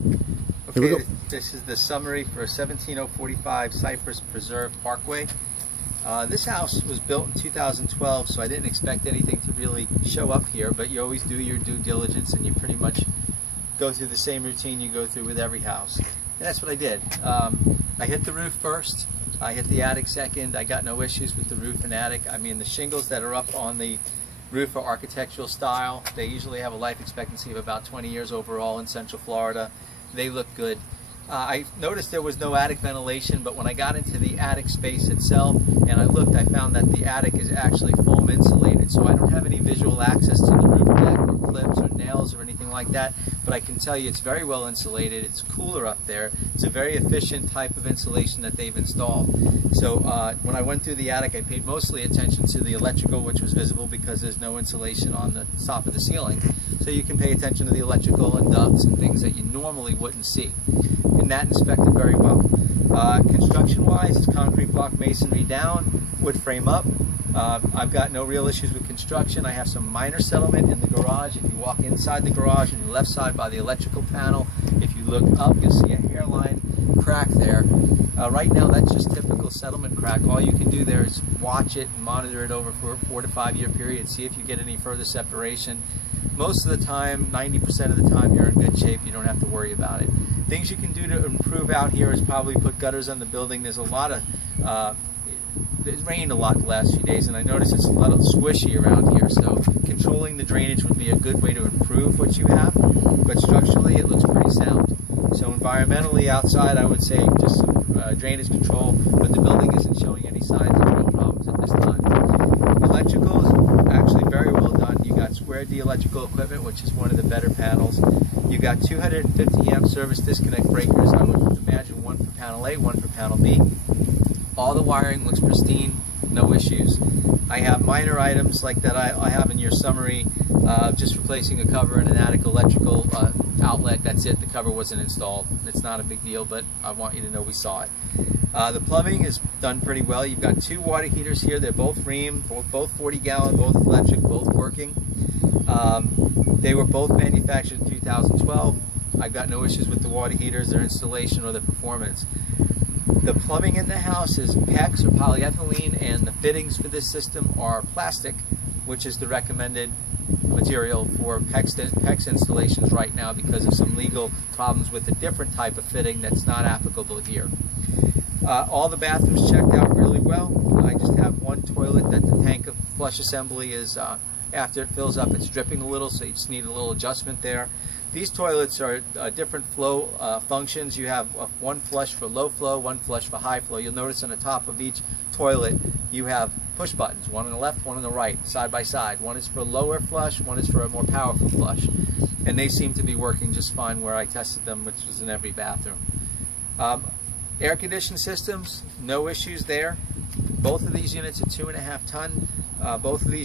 Okay, this is the summary for 17045 Cypress Preserve Parkway. This house was built in 2012, so I didn't expect anything to really show up here, but you always do your due diligence and you pretty much go through the same routine you go through with every house. And that's what I did. I hit the roof first, I hit the attic second. I got no issues with the roof and attic. I mean, the shingles that are up on the roof are architectural style. They usually have a life expectancy of about 20 years overall in Central Florida. They look good. I noticed there was no attic ventilation, but when I got into the attic space itself and I looked, I found that the attic is actually foam insulated, so I don't have any visual access to the roof deck or clips or nails or anything like that, but I can tell you it's very well insulated. It's cooler up there. It's a very efficient type of insulation that they've installed. So when I went through the attic, I paid mostly attention to the electrical, which was visible because there's no insulation on the top of the ceiling. So you can pay attention to the electrical and ducts and things that you normally wouldn't see. And that inspected very well. Construction-wise, it's concrete block masonry down, wood frame up. I've got no real issues with construction. I have some minor settlement in the garage. If you walk inside the garage on the left side by the electrical panel, if you look up, you'll see a hairline crack there. Right now, that's just typical settlement crack. All you can do there is watch it and monitor it over for a 4 to 5 year period, see if you get any further separation. Most of the time, 90% of the time, you're in good shape. You don't have to worry about it. Things you can do to improve out here is probably put gutters on the building. There's a lot of, it's rained a lot the last few days, and I noticed it's a little squishy around here, so controlling the drainage would be a good way to improve what you have, but structurally it looks pretty sound. So environmentally outside, I would say just some drainage control, but the building isn't showing any signs of real problems at this time. Electrical is actually very well done. You got square D electrical equipment, which is one of the better panels. You got 250 amp service disconnect breakers. I would imagine one for panel A, one for panel B. All the wiring looks pristine, no issues. I have minor items like that I have in your summary, just replacing a cover in an attic electrical outlet. That's it. The cover wasn't installed. It's not a big deal, but I want you to know we saw it. The plumbing is done pretty well. You've got 2 water heaters here. They're both Rheem, both 40 gallon, both electric, both working. They were both manufactured in 2012. I've got no issues with the water heaters, their installation, or their performance. The plumbing in the house is PEX or polyethylene, and the fittings for this system are plastic, which is the recommended material for PEX installations right now because of some legal problems with a different type of fitting that's not applicable here. All the bathrooms checked out really well. I just have one toilet that the tank of flush assembly is, after it fills up, it's dripping a little, so you just need a little adjustment there. These toilets are different flow functions. You have one flush for low flow, one flush for high flow. You'll notice on the top of each toilet you have push buttons, one on the left, one on the right, side by side. One is for a lower flush, one is for a more powerful flush. And they seem to be working just fine where I tested them, which was in every bathroom. Air conditioning systems, no issues there. Both of these units are 2.5 ton. Both of these